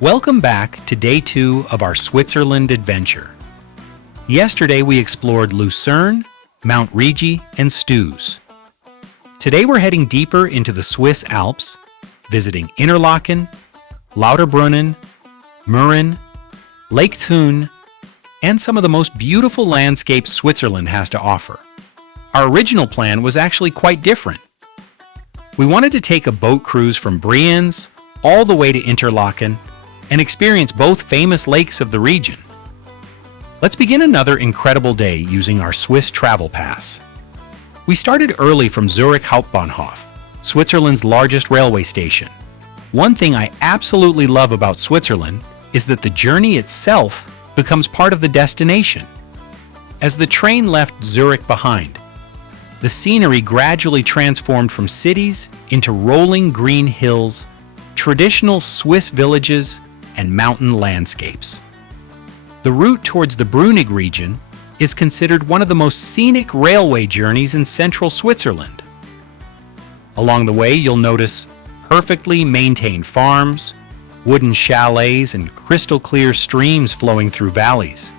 Welcome back to day 2 of our Switzerland adventure. Yesterday we explored Lucerne, Mount Rigi, and Stews. Today we're heading deeper into the Swiss Alps, visiting Interlaken, Lauterbrunnen, Mürren, Lake Thun, and some of the most beautiful landscapes Switzerland has to offer. Our original plan was actually quite different. We wanted to take a boat cruise from Brienz all the way to Interlaken and experience both famous lakes of the region. Let's begin another incredible day using our Swiss travel pass. We started early from Zurich Hauptbahnhof, Switzerland's largest railway station. One thing I absolutely love about Switzerland is that the journey itself becomes part of the destination. As the train left Zurich behind, the scenery gradually transformed from cities into rolling green hills, traditional Swiss villages, and mountain landscapes. The route towards the Brünig region is considered one of the most scenic railway journeys in central Switzerland. Along the way, you'll notice perfectly maintained farms, wooden chalets, and crystal-clear streams flowing through valleys.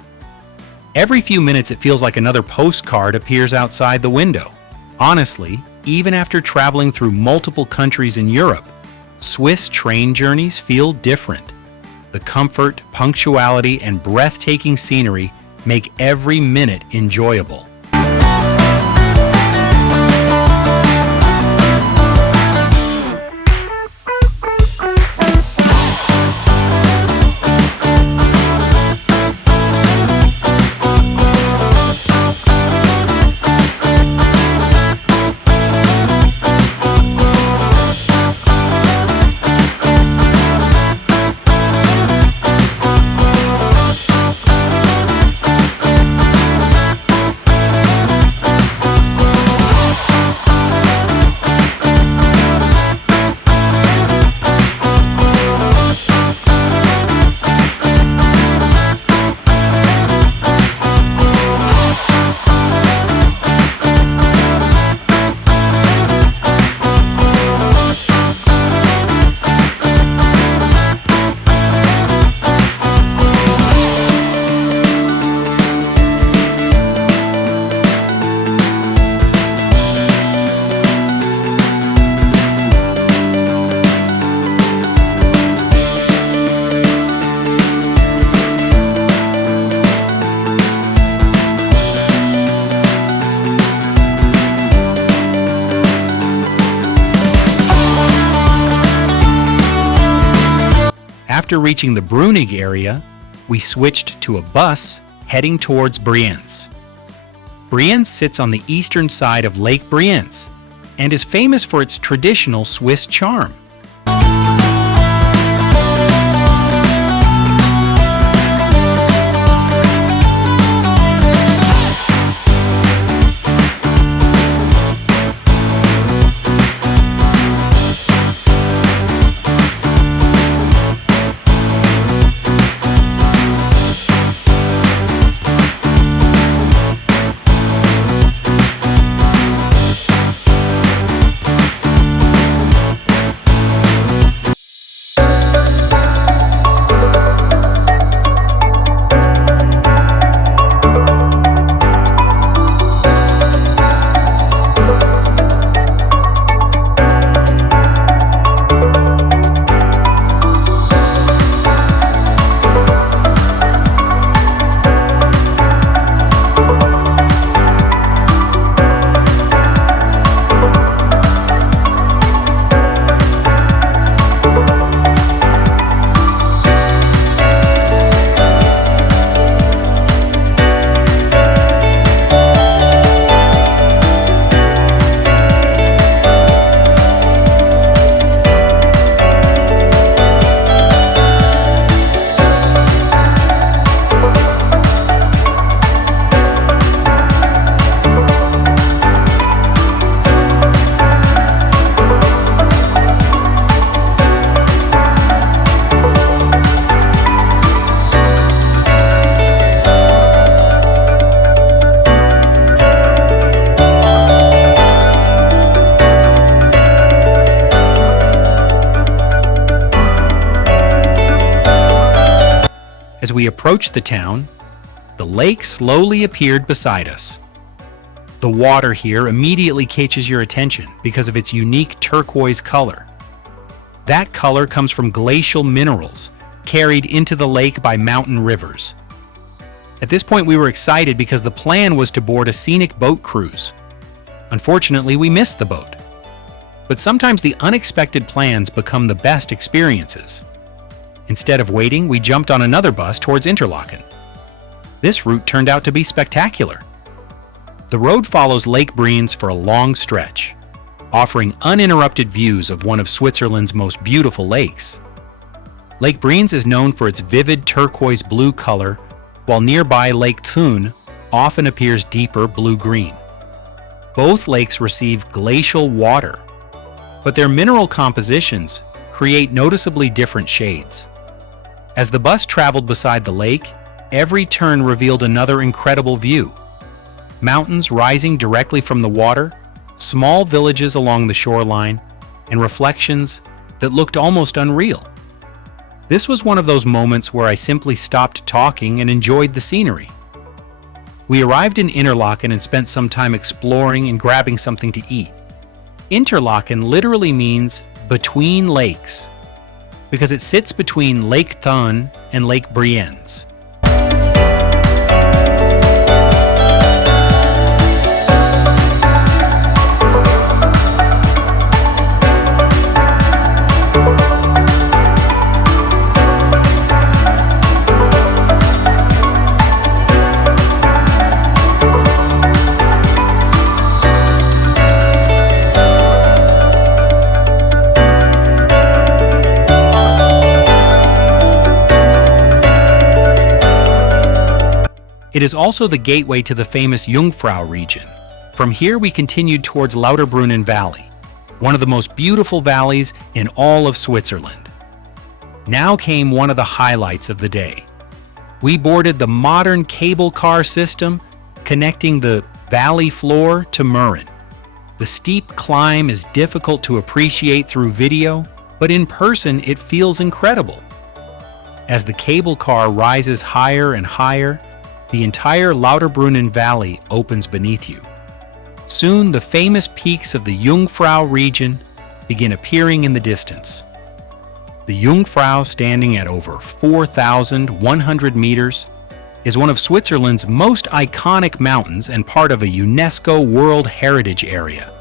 Every few minutes it feels like another postcard appears outside the window. Honestly, even after traveling through multiple countries in Europe, Swiss train journeys feel different. The comfort, punctuality, and breathtaking scenery make every minute enjoyable. After reaching the Brünig area, we switched to a bus heading towards Brienz. Brienz sits on the eastern side of Lake Brienz and is famous for its traditional Swiss charm. As we approached the town, the lake slowly appeared beside us. The water here immediately catches your attention because of its unique turquoise color. That color comes from glacial minerals carried into the lake by mountain rivers. At this point, we were excited because the plan was to board a scenic boat cruise. Unfortunately, we missed the boat. But sometimes the unexpected plans become the best experiences. Instead of waiting, we jumped on another bus towards Interlaken. This route turned out to be spectacular. The road follows Lake Brienz for a long stretch, offering uninterrupted views of one of Switzerland's most beautiful lakes. Lake Brienz is known for its vivid turquoise blue color, while nearby Lake Thun often appears deeper blue-green. Both lakes receive glacial water, but their mineral compositions create noticeably different shades. As the bus traveled beside the lake, every turn revealed another incredible view. Mountains rising directly from the water, small villages along the shoreline, and reflections that looked almost unreal. This was one of those moments where I simply stopped talking and enjoyed the scenery. We arrived in Interlaken and spent some time exploring and grabbing something to eat. Interlaken literally means between lakes, because it sits between Lake Thun and Lake Brienz. It is also the gateway to the famous Jungfrau region. From here we continued towards Lauterbrunnen Valley, one of the most beautiful valleys in all of Switzerland. Now came one of the highlights of the day. We boarded the modern cable car system connecting the valley floor to Mürren. The steep climb is difficult to appreciate through video, but in person it feels incredible. As the cable car rises higher and higher, the entire Lauterbrunnen Valley opens beneath you. Soon, the famous peaks of the Jungfrau region begin appearing in the distance. The Jungfrau, standing at over 4,100 meters, is one of Switzerland's most iconic mountains and part of a UNESCO World Heritage Area.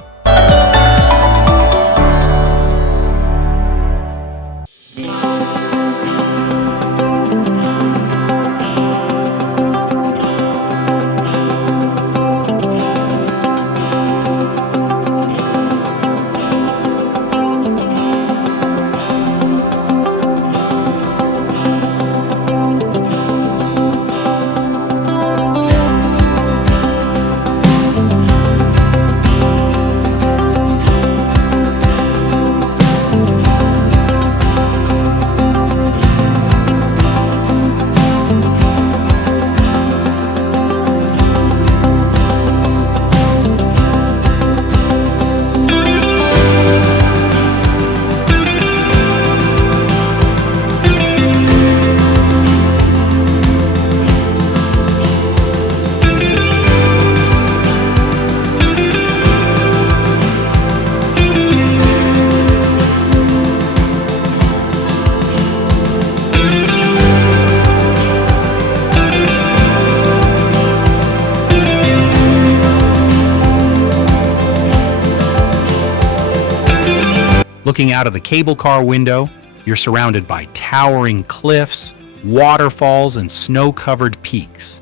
Looking out of the cable car window, you're surrounded by towering cliffs, waterfalls, and snow-covered peaks.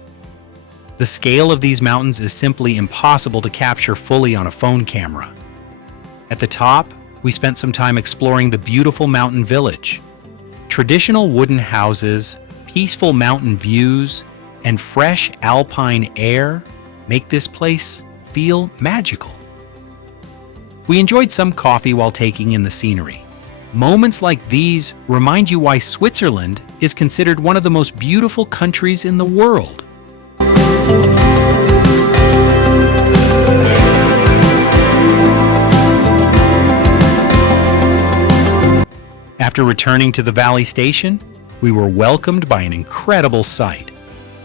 The scale of these mountains is simply impossible to capture fully on a phone camera. At the top, we spent some time exploring the beautiful mountain village. Traditional wooden houses, peaceful mountain views, and fresh alpine air make this place feel magical. We enjoyed some coffee while taking in the scenery. Moments like these remind you why Switzerland is considered one of the most beautiful countries in the world. After returning to the valley station, we were welcomed by an incredible sight.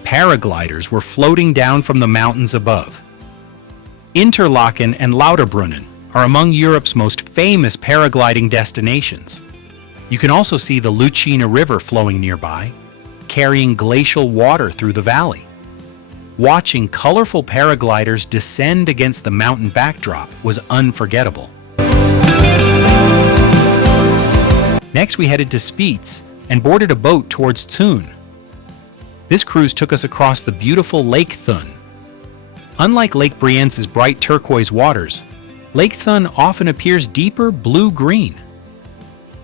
Paragliders were floating down from the mountains above. Interlaken and Lauterbrunnen are among Europe's most famous paragliding destinations. You can also see the Lütschine River flowing nearby, carrying glacial water through the valley. Watching colorful paragliders descend against the mountain backdrop was unforgettable. Next, we headed to Spiez and boarded a boat towards Thun. This cruise took us across the beautiful Lake Thun. Unlike Lake Brienz's bright turquoise waters, Lake Thun often appears deeper blue-green.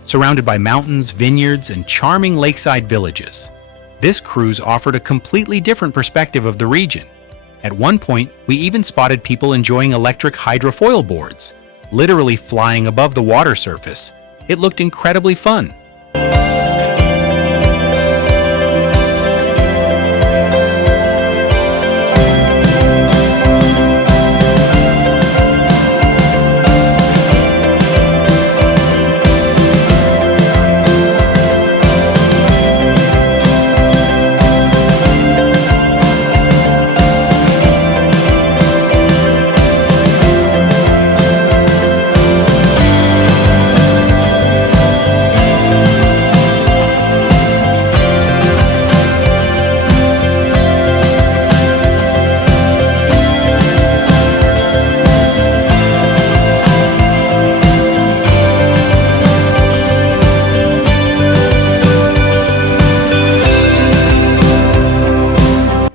Surrounded by mountains, vineyards, and charming lakeside villages, this cruise offered a completely different perspective of the region. At one point, we even spotted people enjoying electric hydrofoil boards, literally flying above the water surface. It looked incredibly fun.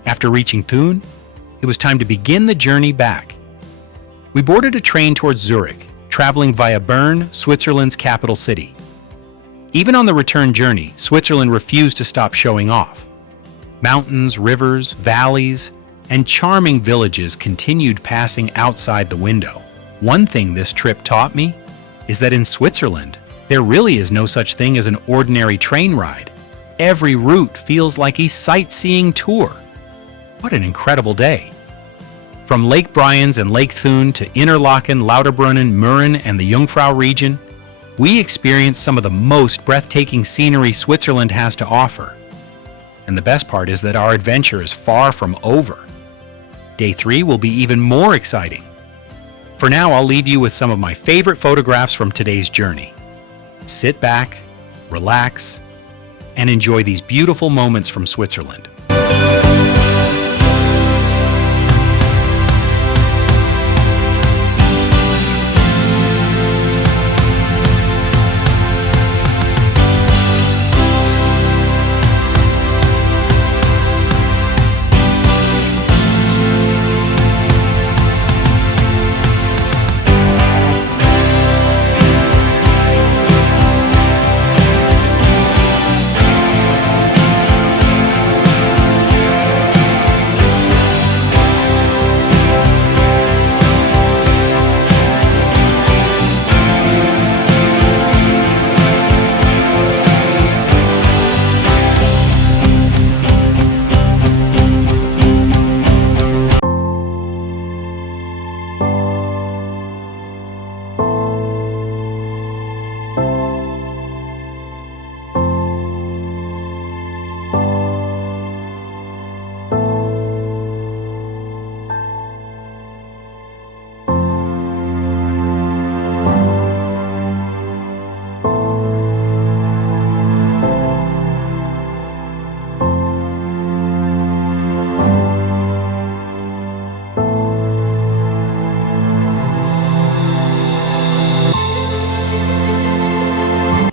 After reaching Thun, it was time to begin the journey back. We boarded a train towards Zurich, traveling via Bern, Switzerland's capital city. Even on the return journey, Switzerland refused to stop showing off. Mountains, rivers, valleys, and charming villages continued passing outside the window. One thing this trip taught me is that in Switzerland, there really is no such thing as an ordinary train ride. Every route feels like a sightseeing tour. What an incredible day! From Lake Brienz and Lake Thun to Interlaken, Lauterbrunnen, Mürren, and the Jungfrau region, we experienced some of the most breathtaking scenery Switzerland has to offer. And the best part is that our adventure is far from over. Day 3 will be even more exciting. For now, I'll leave you with some of my favorite photographs from today's journey. Sit back, relax, and enjoy these beautiful moments from Switzerland.